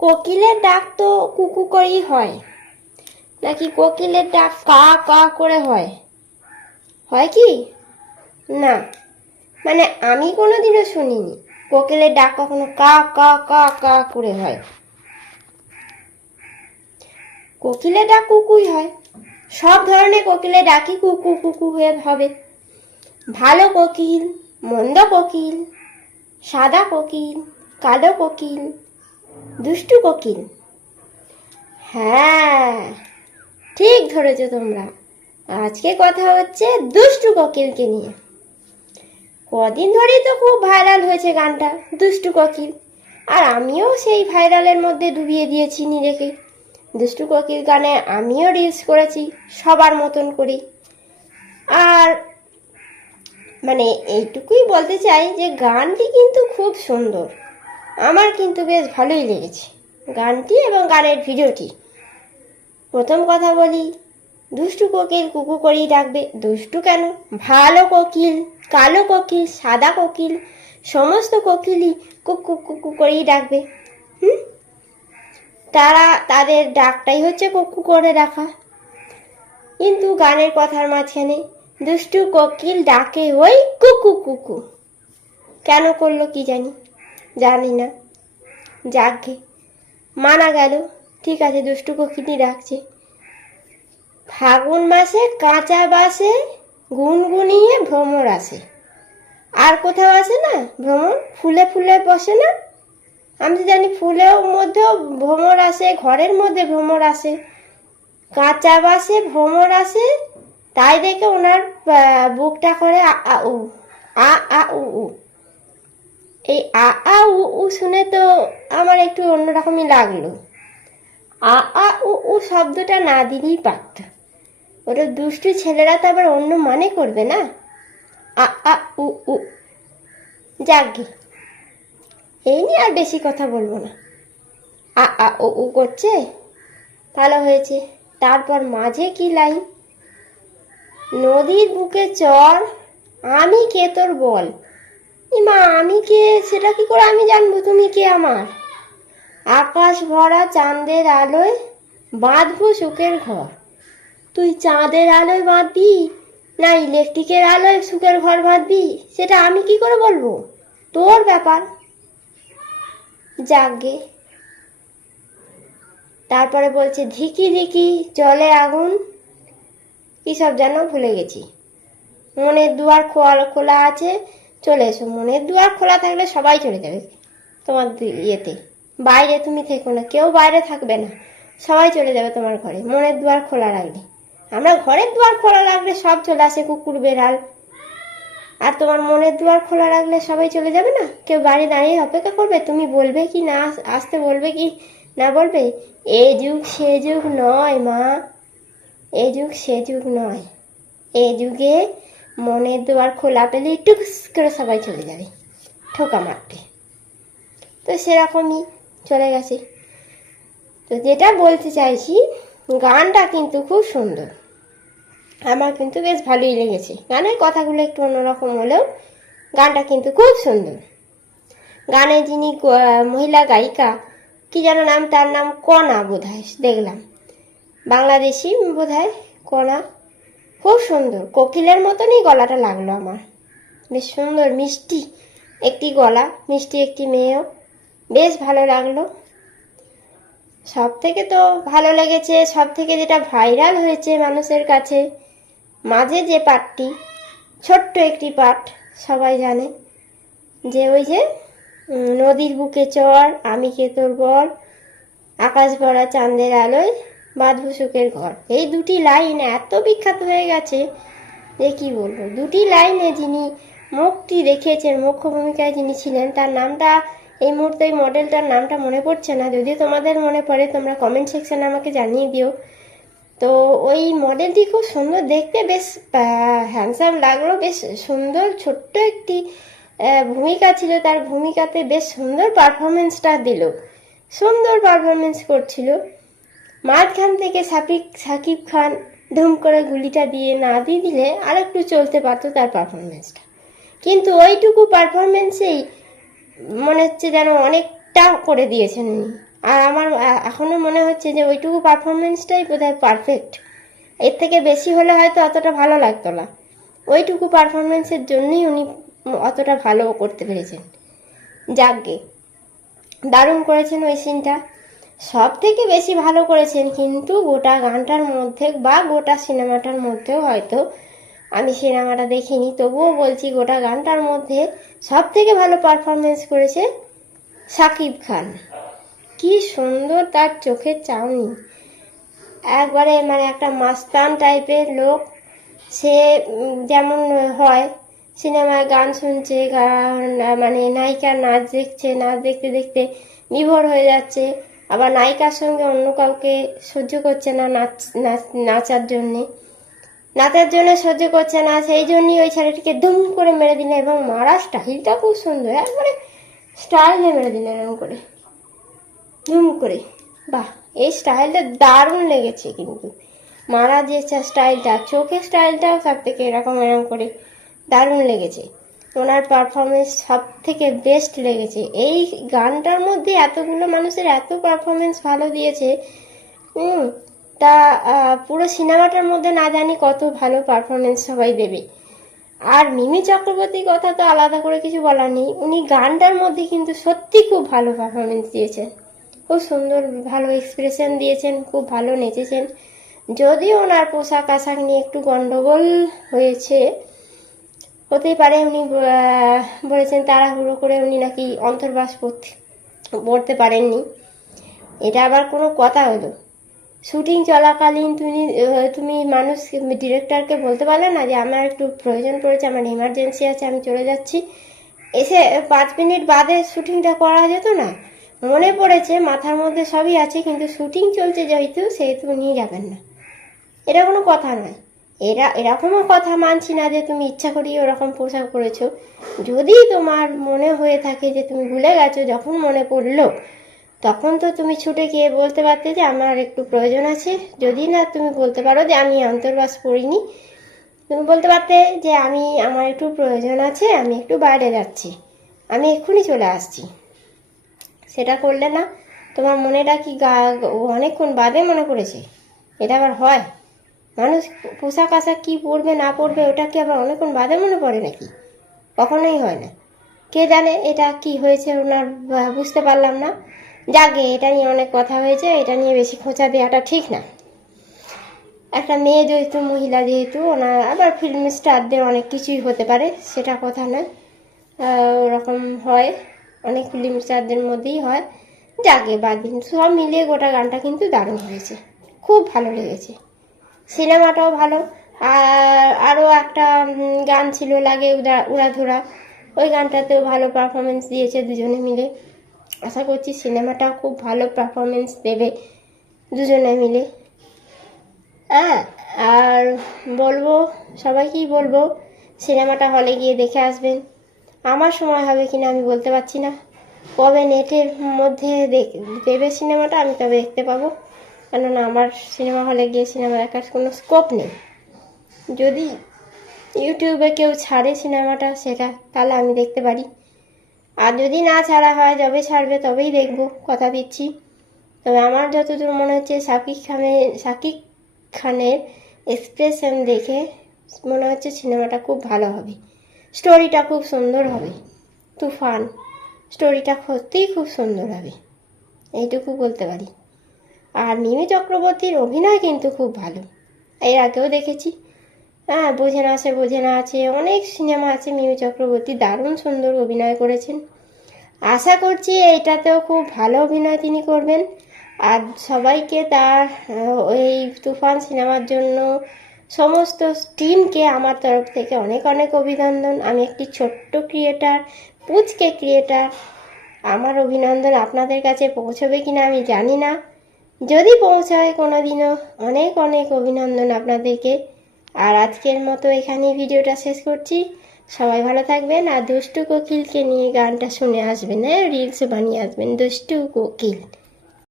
কোকিলের ডাক তো কুকু করেই হয়, নাকি কোকিলের ডাক কা কা করে হয়? হয় কি না, মানে আমি কোনোদিনও শুনিনি কোকিলের ডাক কখনো কা কা কা কা করে হয়। কোকিলের ডাক কুকুই হয়। সব ধরনের কোকিলের ডাকই কুকু কুকু হয়ে হবে। ভালো কোকিল, মন্দ কোকিল, সাদা কোকিল, কালো কোকিল, দুষ্টু কোকিল। হ্যাঁ, ঠিক ধরেছ তোমরা। আজকে কথা হচ্ছে দুষ্টু কোকিলকে নিয়ে। কদিন ধরেই তো খুব ভাইরাল হয়েছে গানটা দুষ্টু কোকিল, আর আমিও সেই ভাইরালের মধ্যে ডুবিয়ে দিয়েছি নিজেকে। দুষ্টু কোকিল গানে আমিও রিলস করেছি সবার মতন করি। আর মানে এইটুকুই বলতে চাই যে গানটি কিন্তু খুব সুন্দর, আমার কিন্তু বেশ ভালোই লেগেছে গানটি এবং গানের ভিডিওটি। প্রথম কথা বলি, দুষ্টু কোকিল কুকু করেই ডাকবে। দুষ্টু কেন, ভালো কোকিল, কালো কোকিল, সাদা কোকিল, সমস্ত কোকিলই কুকু কুকু করেই ডাকবে। তাদের ডাকটাই হচ্ছে কুকু করে ডাকা। কিন্তু গানের কথার মাঝখানে দুষ্টু কোকিল ডাকে ওই কুকু কুকু, কেন করলো কি জানি না। যাকে মানা গেল, ঠিক আছে দুষ্টু কোকিলই ডাকছে। ফাগুন মাসে কাঁচা বাসে গুনগুনিয়ে ভ্রমর আসে। আর কোথাও আসে না ভ্রমর? ফুলে ফুলে বসে না? আমি তো জানি ফুলের মধ্যেও ভ্রমর আসে, ঘরের মধ্যে ভ্রমর আসে, কাঁচা বাসে ভ্রমর আসে। তাই দেখে ওনার বুকটা করে আ আ উ, আ আ উ উ। এই আ আ উ উ শুনে তো আমার একটু অন্যরকমই লাগলো। আ আ উ উ শব্দটা না দিলেই পারত। ওটা দুষ্টু ছেলেরা তো আবার অন্য মানে করবে না। আ আ উ উ। যাকগে, এই নিয়ে আর বেশি কথা বলবো না। আ আ উ উ করছে, ভালো হয়েছে। তারপর মাঝে কি লাইন, নদীর বুকে চর, আমি কে তোর বল। মা আমি কে সেটা কি করে আমি জানবো তুমি কে আমার? আকাশ ভরা চাঁদের আলোয় বাঁধবো সুখের ঘর। তুই চাঁদের আলোয় বাঁধবি না ইলেকট্রিকের আলোয় সুখের ঘর বাঁধবি, সেটা আমি কি করে বলবো? তোর ব্যাপার। যাকগে, তারপরে বলছে ধিকি ধিকি জলে আগুন, কি সব যেন ভুলে গেছি। মনের দুয়ার খোলা আছে, চলে এসো। মনের দুয়ার খোলা থাকলে সবাই চলে যাবে তোমার ইয়েতে, বাইরে তুমি থেকো না, কেউ বাইরে থাকবে না, সবাই চলে যাবে তোমার ঘরে মনের দুয়ার খোলা রাখলে। আমরা ঘরের দুয়ার খোলা রাখলে সব চলে আসে, কুকুর বেড়াল। আর তোমার মনের দুয়ার খোলা রাখলে সবাই চলে যাবে না? কেউ বাড়ি দাঁড়িয়ে অপেক্ষা করবে তুমি বলবে কি না আসতে, বলবে কি না বলবে? এ যুগ সে যুগ নয় মা, এ যুগ সে যুগ নয়। এ যুগে মনের দুয়ার খোলা পেলে একটু করে সবাই চলে যাবে ঠোকা মারতে। তো সেরকমই চলে গেছে। তো যেটা বলতে চাইছি, গানটা কিন্তু খুব সুন্দর, আমার কিন্তু বেশ ভালোই লেগেছে। গানের কথাগুলো একটু অন্যরকম হলেও গানটা কিন্তু খুব সুন্দর। গানে যিনি মহিলা গায়িকা, কি যেন নাম, তার নাম কণা বোধহয়, দেখলাম বাংলাদেশি বোধহয় কণা। খুব সুন্দর, কোকিলের মতনই গলাটা লাগলো আমার, বেশ সুন্দর মিষ্টি একটি গলা, মিষ্টি একটি মেয়েও, বেশ ভালো লাগলো। সব থেকে তো ভালো লেগেছে, সব থেকে যেটা ভাইরাল হয়েছে মানুষের কাছে মাঝে যে পার্টটি, ছোট্ট একটি পার্ট, সবাই জানে যে ওই যে নদীর বুকে চর, আমি কে তোর বল, আকাশ ভরা চাঁদের আলোয় বাঁধবো সুখের ঘর। এই দুটি লাইন এত বিখ্যাত হয়ে গেছে যে কি বলবো। দুটি লাইনে যিনি মুখটি দেখিয়েছেন, মুখ্য ভূমিকায় যিনি ছিলেন, তার নামটা এই মুহূর্তে এই মডেলটার নামটা মনে পড়ছে না। যদি তোমাদের মনে পড়ে তোমরা কমেন্ট সেকশনে আমাকে জানিয়ে দিও। তো ওই মডেলটি খুব সুন্দর দেখতে, বেশ হ্যান্ডসাম লাগলো, বেশ সুন্দর ছোট্ট একটি ভূমিকা ছিল, তার ভূমিকাতে বেশ সুন্দর পারফরমেন্সটা দিল, সুন্দর পারফরমেন্স করছিল। মাঝখান থেকে সাকিব খান ধুম করে গুলিটা দিয়ে না দিয়ে দিলে আর একটু চলতে পারতো তার পারফরমেন্সটা, কিন্তু ওইটুকু পারফরমেন্সেই মনে হচ্ছে যেন অনেকটা করে দিয়েছেন উনি। আর আমার এখনো মনে হচ্ছে যে ওইটুকু পারফরমেন্সটাই বোধহয় পারফেক্ট। এর থেকে বেশি হলে হয়তো অতটা ভালো লাগতো না। ওইটুকু পারফরমেন্সের জন্যই উনি অতটা ভালো করতে পেরেছেন। যাকগে, দারুণ করেছেন ওই সিনটা, সব থেকে বেশি ভালো করেছেন। কিন্তু গোটা গানটার মধ্যে বা গোটা সিনেমাটার মধ্যেও হয়তো, আমি সিনেমাটা দেখিনি তবুও বলছি, গোটা গানটার মধ্যে সব থেকে ভালো পারফরমেন্স করেছে শাকিব খান। কি সুন্দর তার চোখের চাউনি, একবারে মানে একটা মাস্তান টাইপের লোক সে। যেমন হয় সিনেমায় গান শুনছে, মানে নায়িকার নাচ দেখছে, নাচ দেখতে দেখতে বিভোর হয়ে যাচ্ছে, আবার নায়িকার সঙ্গে অন্য কাউকে সহ্য করছে না নাচার জন্য সহ্য করছে না, সেই জন্যই ওই ছেলেটিকে দুম করে মেরে দিল। এবং মারা স্টাইলটা খুব সুন্দর, একবারে স্টাইলে মেরে দিল এরকম করে দুম করে। বাহ, এই স্টাইলটা দারুণ লেগেছে। কিন্তু মারা যে স্টাইলটা, চোখের স্টাইলটাও সব থেকে এরকম করে দারুণ লেগেছে। ওনার পারফরমেন্স সব থেকে বেস্ট লেগেছে। এই গানটার মধ্যে এতগুলো মানুষের এত পারফরমেন্স ভালো দিয়েছে, তা পুরো সিনেমাটার মধ্যে না জানি কত ভালো পারফরমেন্স সবাই দেবে। আর মিমি চক্রবর্তীর কথা তো আলাদা করে কিছু বলার নেই, উনি গানটার মধ্যে কিন্তু সত্যি খুব ভালো পারফরমেন্স দিয়েছেন, খুব সুন্দর ভালো এক্সপ্রেশন দিয়েছেন, খুব ভালো নেচেছেন। যদিও ওনার পোশাক আশাক নিয়ে একটু গন্ডগোল হয়েছে, হতেই পারে, উনি বলেছেন তাড়াহুড়ো করে উনি নাকি অন্তর্বাস পড়তে পারেননি। এটা আবার কোনো কথা হলো? শুটিং চলাকালীন তুমি মানুষ ডিরেক্টরকে বলতে পারলে না যে আমার একটু প্রয়োজন পড়েছে, আমার এমার্জেন্সি আছে, আমি চলে যাচ্ছি, এসে 5 মিনিট বাদে শুটিংটা করা যেত না? মনে পড়েছে, মাথার মধ্যে সবই আছে, কিন্তু শুটিং চলছে সেহেতু নিয়ে যাবেন না। এটা কোনো কথা নয়। এরকমও কথা মানছি না যে তুমি ইচ্ছা করিয়ে ওরকম পোশাক পরেছো। যদি তোমার মনে হয়ে থাকে যে তুমি ভুলে গেছো, যখন মনে পড়লো তখন তো তুমি ছুটে গিয়ে বলতে পারতে যে আমার একটু প্রয়োজন আছে। যদি না তুমি বলতে পারো যে আমি অন্তর্বাস পড়িনি, তুমি বলতে পারতে যে আমার একটু প্রয়োজন আছে, আমি একটু বাইরে যাচ্ছি, আমি এক্ষুনি চলে আসছি। সেটা করলে না, তোমার মনেটা কি অনেকক্ষণ বাদে মনে পড়েছে? এটা আবার হয়? মানুষ পোশাক আশাক কি পরবে না পরবে ওটা কি আবার অনেকক্ষণ বাদে মনে পড়ে নাকি? কখনোই হয় না। কে জানে এটা কি হয়েছে ওনার, বুঝতে পারলাম না। যাকে, এটা নিয়ে অনেক কথা হয়েছে, এটা নিয়ে বেশি খোঁচা দেওয়াটা ঠিক না। একটা মেয়ে যেহেতু, মহিলা যেহেতু, ওনার আবার ফিল্ম স্টারদের অনেক কিছুই হতে পারে, সেটা কথা নয়। ওরকম হয়, অনেক ফিল্ম স্টারদের মধ্যেই হয়। যাকে বাদ দিন, সব মিলিয়ে গোটা গানটা কিন্তু দারুণ হয়েছে, খুব ভালো লেগেছে। সিনেমাটাও ভালো। আর আরও একটা গান ছিল লাগে উড়াধুরা, ওই গানটাতেও ভালো পারফরমেন্স দিয়েছে দুজনে মিলে। আশা করছি সিনেমাটাও খুব ভালো পারফরমেন্স দেবে দুজনে মিলে। হ্যাঁ, আর বলবো, সবাইকেই বলবো সিনেমাটা হলে গিয়ে দেখে আসবেন। আমার সময় হবে কিনা আমি বলতে পারছি না, কবে নেটের মধ্যে দেবে সিনেমাটা আমি তবে দেখতে পাবো, কেননা আমার সিনেমা হলে গিয়ে সিনেমা দেখার কোনো স্কোপ নেই। যদি ইউটিউবে কেউ ছাড়ে সিনেমাটা, সেটা তাহলে আমি দেখতে পারি, আর যদি না ছাড়া হয়, যবে ছাড়বে তবেই দেখবো, কথা দিচ্ছি। তবে আমার যতদূর মনে হচ্ছে শাকিব খানের এক্সপ্রেশন দেখে মনে হচ্ছে সিনেমাটা খুব ভালো হবে, স্টোরিটা খুব সুন্দর হবে, তুফান স্টোরিটা সত্যিই খুব সুন্দর হবে, এইটুকু বলতে পারি। আর মিমি চক্রবর্তীর অভিনয় কিন্তু খুব ভালো, এর আগেও দেখেছি। হ্যাঁ, বোঝে না আছে, অনেক সিনেমা আছে, মিমি চক্রবর্তী দারুণ সুন্দর অভিনয় করেছেন। আশা করছি এইটাতেও খুব ভালো অভিনয় তিনি করবেন। আর সবাইকে তার ওই তুফান সিনেমার জন্য সমস্ত টিমকে আমার তরফ থেকে অনেক অনেক অভিনন্দন। আমি একটি ছোট্ট ক্রিয়েটার, পুচকে ক্রিয়েটার, আমার অভিনন্দন আপনাদের কাছে পৌঁছবে কিনা আমি জানি না, যদি পৌঁছায় কোনো দিনও অনেক অনেক অভিনন্দন আপনাদেরকে। আর আজকের মতো এখানেই ভিডিওটা শেষ করছি। সবাই ভালো থাকবেন, আর দুষ্টু কোকিলকে নিয়ে গানটা শুনে আসবেন, রিলস বানিয়ে আসবেন, দুষ্টু কোকিল।